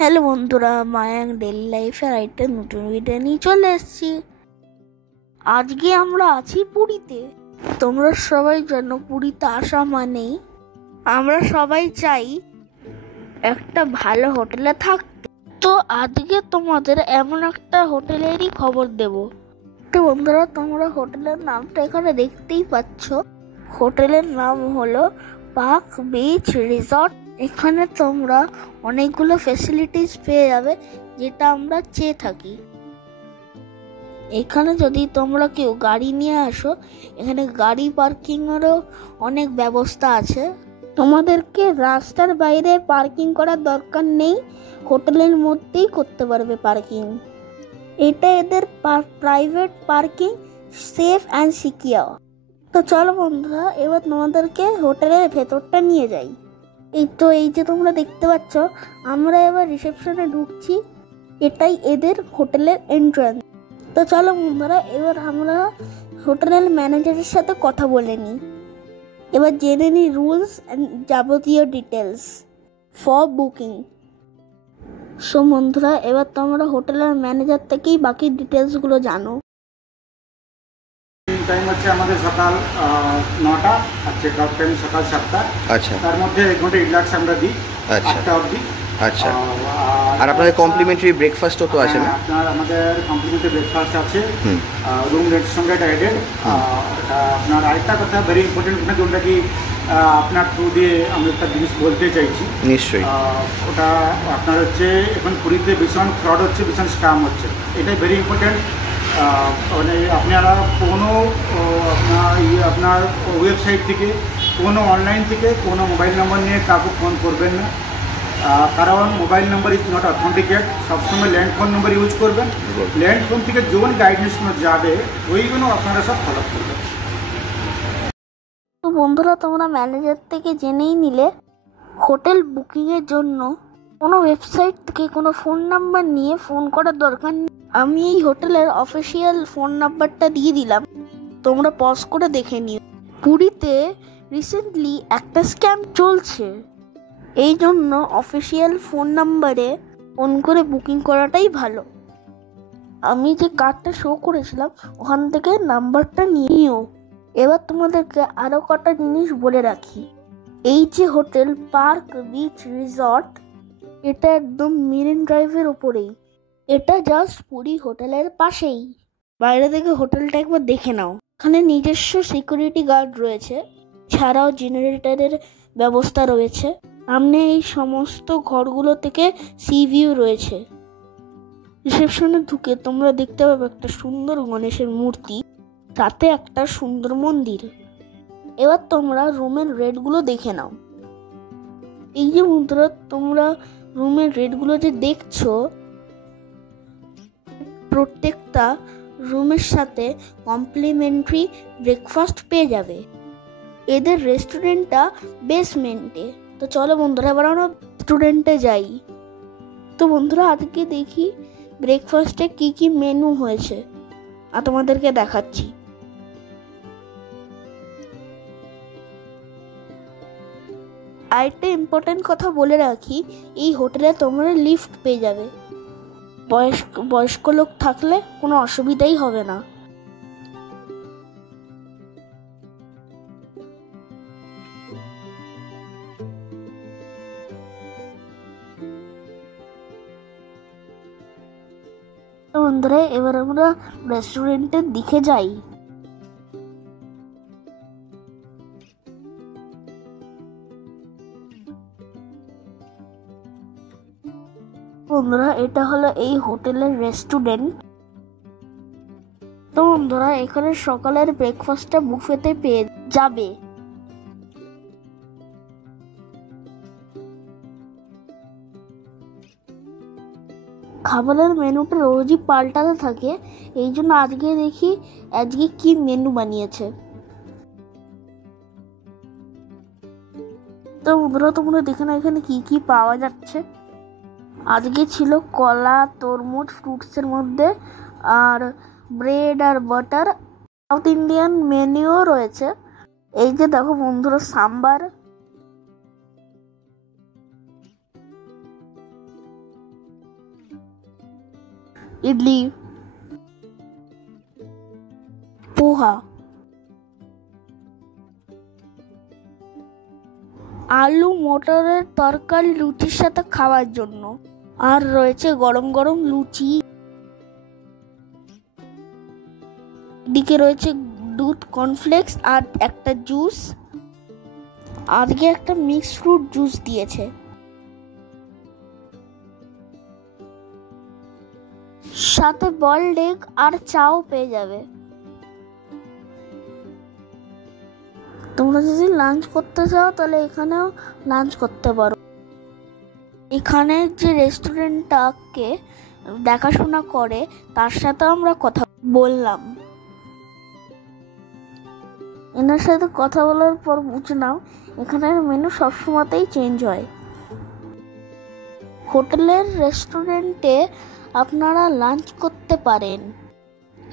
Hello বন্ধুরা, Mayang daily লাইফের একটা নতুন ভিডিও নিয়ে চলে এসেছি। আজকে আমরা আছি পুরীতে। তোমরা সবাই জানো পুরীতে আসা মানেই আমরা সবাই চাই একটা ভালো হোটেলে থাকতে। তো আজকে তোমাদের এমন একটা হোটেলেরই খবর দেব। তো বন্ধুরা, তোমরা হোটেলের নামটা এখানে দেখতেই পাচ্ছ। হোটেলের নাম হলো পার্ক বিচ রিসর্ট। এখানে তোমরা অনেকগুলো ফ্যাসিলিটিস পেয়ে যাবে যেটা আমরা চেয়ে থাকি। এখানে যদি তোমরা কেউ গাড়ি নিয়ে আসো, এখানে গাড়ি পার্কিংয়েরও অনেক ব্যবস্থা আছে। তোমাদেরকে রাস্তার বাইরে পার্কিং করার দরকার নেই, হোটেলের মধ্যেই করতে পারবে পার্কিং। এটা এদের private parking, safe and secure. তো চলো বন্ধুরা, এবার তোমাদেরকে হোটেলের ভেতরটা নিয়ে যাই। এই যে তোমরা দেখতে পাচ্ছ, আমরা এবার রিসেপশনে ঢুকছি। এটাই এদের হোটেলের এন্ট্রান্স। তো চলো বন্ধুরা, এবার আমরা হোটেলের ম্যানেজারের সাথে কথা বলে নিই। এবার জেনে নিই রুলস অ্যান্ড যাবতীয় ডিটেলস ফর বুকিং। সো বন্ধুরা, এবার তোমরা হোটেলের ম্যানেজার থেকেই বাকি ডিটেলসগুলো জানো। টাইম হচ্ছে আমাদের সকাল 9টা আর চেক আউট টাইম সকাল 7টা। আচ্ছা, তার মধ্যে 1 ঘন্টা রিল্যাক্স আমরা দিই 8টা অবধি। আচ্ছা। আর আপনাদের কমপ্লিমেন্টারি ব্রেকফাস্টও তো আছে না? আপনার আমাদের কমপ্লিমেন্টারি ব্রেকফাস্ট আছে, রুম রেন্টের সঙ্গে এটা অ্যাডেড। আপনার আরেকটা কথা ভেরি ইম্পর্টেন্ট, যেটা কি আপনার থ্রু দিয়ে আমি একটা জিনিস বলতে চাইছি। নিশ্চয়ই। ওটা আপনার হচ্ছে এখন পুরীতে ভীষণ ফ্রড হচ্ছে, ভীষণ স্ক্যাম হচ্ছে। এটাই ভেরি ইম্পর্টেন্ট। মানে আপনারা কোনো আপনার ওয়েবসাইট থেকে, কোনো অনলাইন থেকে কোনো মোবাইল নাম্বার নিয়ে কাউকে ফোন করবেন না, কারণ mobile number is not authenticate. সবসময় ল্যান্ড ফোন নাম্বার ইউজ করবেন। ল্যান্ড ফোন থেকে যখন গাইডেন্সগুলো যাবে ওইগুলো আপনারা সব ফলো করবেন। তো বন্ধুরা, তোমরা ম্যানেজার থেকে জেনেই নিলে হোটেল বুকিংয়ের জন্য কোনো ওয়েবসাইট থেকে কোনো ফোন নাম্বার নিয়ে ফোন করার দরকার নেই। আমি এই হোটেলের অফিসিয়াল ফোন নাম্বারটা দিয়ে দিলাম, তোমরা পজ করে দেখে নিও। পুরীতে রিসেন্টলি একটা স্ক্যাম চলছে, এই জন্য অফিসিয়াল ফোন নাম্বারে ফোন করে বুকিং করাটাই ভালো। আমি যে কার্ডটা শো করেছিলাম ওখান থেকে নাম্বারটা নিও। এবার তোমাদেরকে আরও কটা জিনিস বলে রাখি। এই যে হোটেল পার্ক বিচ রিসর্ট, এটা একদম মেরিন ড্রাইভের ওপরেই। এটা জাস্ট পুরী হোটেলের পাশেই। বাইরে থেকে হোটেলটা একবার দেখে নাও। এখানে নিজস্ব সিকিউরিটি গার্ড রয়েছে, ছাড়াও জেনারেটরের ব্যবস্থা রয়েছে। সামনে এই সমস্ত ঘরগুলো থেকে সি ভিউ রয়েছে। রিসেপশনে ঢুকে তোমরা দেখতে পাবে একটা সুন্দর গণেশের মূর্তি, সাথে একটা সুন্দর মন্দির। এবার তোমরা রুমের রেটগুলো দেখে নাও। এই যে বন্ধুরা, তোমরা রুমের রেটগুলো যে দেখছো, প্রত্যেকটা রুমের সাথে কমপ্লিমেন্টারি ব্রেকফাস্ট পেয়ে যাবে। এদের রেস্টুরেন্টটা বেসমেন্টে। তো চলো বন্ধুরা, এবার আমরা রেস্টুরেন্টে যাই। তো বন্ধুরা, আজকে দেখি ব্রেকফাস্টে কি কি মেনু হয়েছে আর তোমাদেরকে দেখাচ্ছি। আরেকটা ইম্পর্টেন্ট কথা বলে রাখি, এই হোটেলে তোমরা লিফট পেয়ে যাবে। বয়স্ক লোক থাকলে কোনো অসুবিধাই হবে না। বন্ধুরা, এবার আমরা রেস্টুরেন্টের দিকে যাই। বন্ধুরা, এটা হলো এই হোটেলের রেস্টুরেন্ট। তো বন্ধুরা, এখানে সকালের ব্রেকফাস্টটা বুফেতে পেয়ে যাবে। খাবারের মেনুটা রোজই পাল্টাতে থাকে, এই জন্য আজকে দেখি আজকে কি মেনু বানিয়েছে। তো বন্ধুরা, তোমরা দেখে না এখানে কি কি পাওয়া যাচ্ছে। আজকে ছিল কলা, তরমুজ ফ্রুটসের মধ্যে, আর ব্রেড আর বাটার। সাউথ ইন্ডিয়ান মেনুও রয়েছে। এই যে দেখো বন্ধুরা, সাম্বার, ইডলি, পোহা, আলু মটরের তরকারি লুচির সাথে খাওয়ার জন্য। আর রয়েছে গরম গরম লুচি, এদিকে রয়েছে দুধ, কর্নফ্লেক্স আর একটা জুস। আজকে একটা মিক্সড ফ্রুট জুস দিয়েছে। সাথে বয়েলড এগ আর চাও পেয়ে যাবে। তোমরা যদি লাঞ্চ করতে চাও তাহলে এখানেও লাঞ্চ করতে পারো। এখানে যে রেস্টুরেন্টটাকে দেখাশোনা করে তার সাথে আমরা কথা বললাম। এনার সাথে কথা বলার পর বুঝলাম এখানের মেনু সবসময়তেই চেঞ্জ হয়। হোটেলের রেস্টুরেন্টে আপনারা লাঞ্চ করতে পারেন।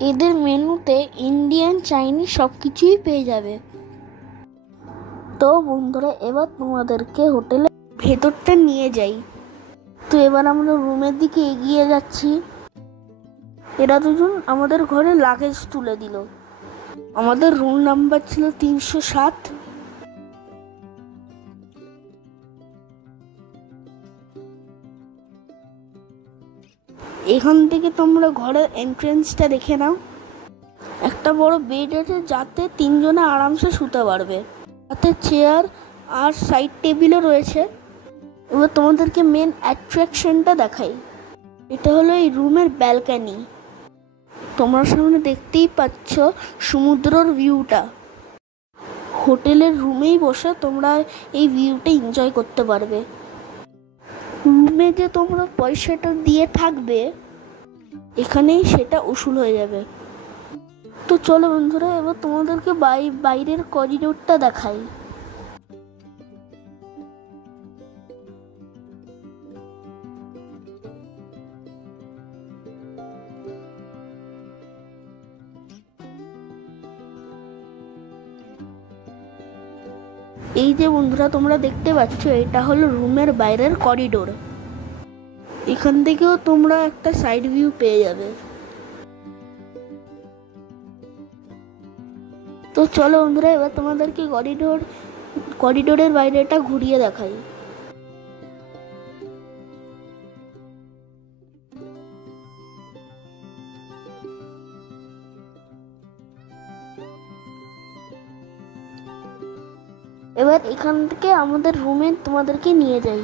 এদের মেনুতে ইন্ডিয়ান, চাইনিজ সব কিছুই পেয়ে যাবে। তো বন্ধুরা, এবার তোমাদেরকে হোটেলের ভেতরটা নিয়ে যাই। তো এবার আমরা রুমের দিকে এগিয়ে যাচ্ছি। এরা দুজন আমাদের ঘরে লাগেজ তুলে দিল। আমাদের রুম নাম্বার ছিল 307। এখান থেকে তোমরা ঘরের এন্ট্রেন্সটা দেখে নাও। একটা বড় বেড আছে যাতে তিনজনে আরামসে শুতে পারবে। সাথে চেয়ার আর সাইড টেবিলও রয়েছে। এবার তোমাদেরকে মেন অ্যাট্রাকশনটা দেখাই। এটা হলো এই রুমের ব্যালকনি। তোমরা সামনে দেখতেই পাচ্ছ সমুদ্রের ভিউটা। হোটেলের রুমেই বসে তোমরা এই ভিউটা এনজয় করতে পারবে। রুমে যে তোমরা পয়সাটা দিয়ে থাকবে এখানেই সেটা উসুল হয়ে যাবে। তো চলো বন্ধুরা, এবার তোমাদেরকে বাইরের করিডোরটা দেখাই। এই যে বন্ধুরা তোমরা দেখতে পাচ্ছ, এটা হলো রুমের বাইরের করিডোর। এখান থেকেও তোমরা একটা সাইড ভিউ পেয়ে যাবে। তো চলো বন্ধুরা, এবার তোমাদেরকে করিডোরের বাইরেটা ঘুরিয়ে দেখাই। এবার এখান থেকে আমাদের রুমে তোমাদেরকে নিয়ে যাই।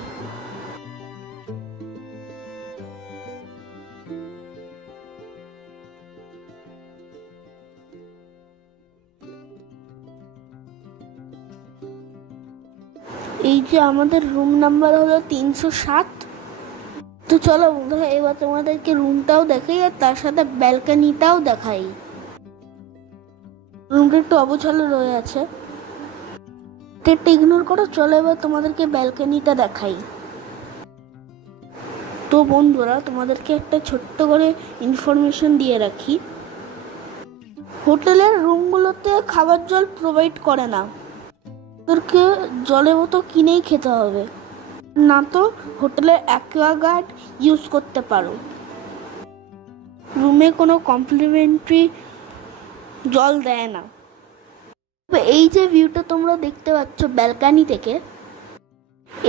এই যে আমাদের রুম নাম্বার হলো 307। তো চলো বন্ধুরা, এবার তোমাদেরকে রুমটাও দেখাই আর তার সাথে ব্যালকনিটাও দেখাই। রুমটা একটু অবছালো রয়ে আছে, এটা ইগনোর করো। চলো এবার তোমাদেরকে ব্যালকনিটা দেখাই। তো বন্ধুরা, তোমাদেরকে একটা ছোট্ট করে ইনফরমেশন দিয়ে রাখি। হোটেলের রুমগুলোতে খাবার জল প্রোভাইড করে না। ওদেরকে জলের বোতল কিনেই খেতে হবে, না তো হোটেলের অ্যাকোয়াগার্ড ইউজ করতে পারো। রুমে কোনো কমপ্লিমেন্টারি জল দেয় না। এই যে ভিউটা তোমরা দেখতে পাচ্ছ ব্যালকনি থেকে,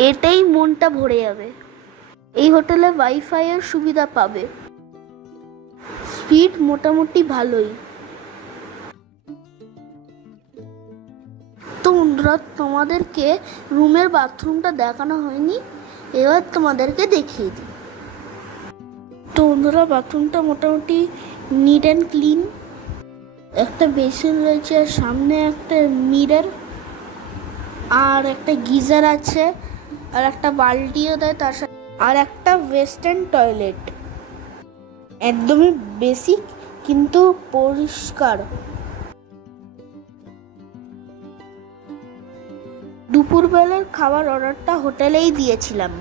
এটাই মনটা ভরে যাবে। এই হোটেলে ওয়াইফাই এর সুবিধা পাবে, স্পিড মোটামুটি ভালোই। তো বন্ধুরা, তোমাদেরকে রুমের বাথরুমটা দেখানো হয়নি, এবার তোমাদেরকে দেখিয়ে দিই। তো বন্ধুরা, বাথরুমটা মোটামুটি নিট অ্যান্ড ক্লিন। একটা বেসিন রয়েছে, সামনে একটা মিরর আর একটা গিজার আছে, আর একটা বালতিও দেয় তার সাথে, আর একটা ওয়েস্টার্ন টয়লেট। একদমই বেসিক কিন্তু পরিষ্কার। দুপুরবেলার খাবার অর্ডারটা হোটেলেই দিয়েছিলাম।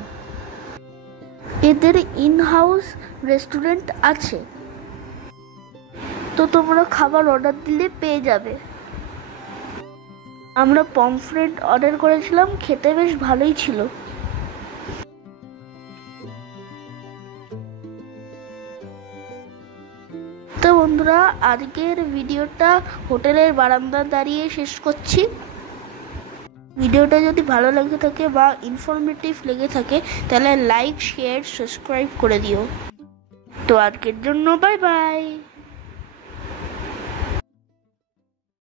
এদের ইন হাউস রেস্টুরেন্ট আছে, তো তোমরা খাবার অর্ডার দিলে পেয়ে যাবে। আমরা পমফ্রেট অর্ডার করেছিলাম, খেতে বেশ ভালোই ছিল। তো বন্ধুরা, আজকের ভিডিওটা হোটেলের বারান্দায় দাঁড়িয়ে শেষ করছি। ভিডিওটা যদি ভালো লেগে থাকে বা ইনফরমেটিভ লেগে থাকে তাহলে লাইক, শেয়ার, সাবস্ক্রাইব করে দিও। তো আজকের জন্য বাই বাই।